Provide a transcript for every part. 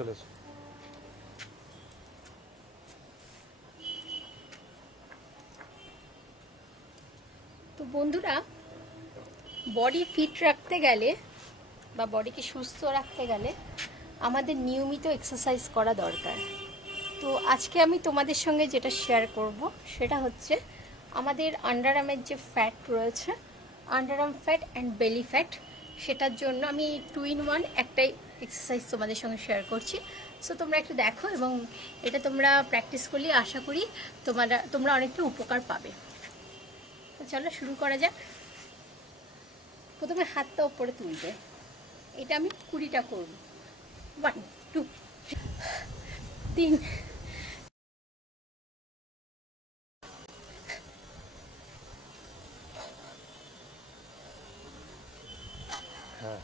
চলেছে। তো বন্ধুরা, বডি ফিট রাখতে গেলে বা বডিকে সুস্থ রাখতে গেলে আমাদের নিয়মিত এক্সারসাইজ করা দরকার। তো আজকে আমি তোমাদের সঙ্গে যেটা শেয়ার করব সেটা হচ্ছে আমাদের আন্ডারআর্মের যে ফ্যাট রয়েছে, underarm fat and belly fat, সেটার জন্য আমি 2-in-1 একটাই এক্সারসাইজ তোমাদের সঙ্গে শেয়ার করছি। সো তোমরা একটু দেখো এবং এটা তোমরা প্র্যাকটিস করলে আশা করি তোমরা অনেকটা উপকার পাবে। তো চলো শুরু করা যাক। প্রথমে হাতটা ওপরে তুলবে, এটা আমি 20টা করব। 1 2 3 হ্যাঁ,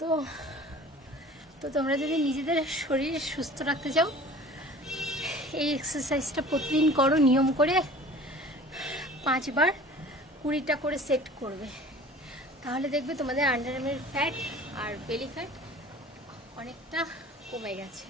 তো তো তোমরা যদি নিজেদের শরীর সুস্থ রাখতে চাও, এই এক্সারসাইজটা প্রতিদিন করো নিয়ম করে। 5 বার 20টা করে সেট করবে, তাহলে দেখবে তোমাদের আন্ডারআর্মের ফ্যাট আর বেলি ফ্যাট অনেকটা কমে গেছে।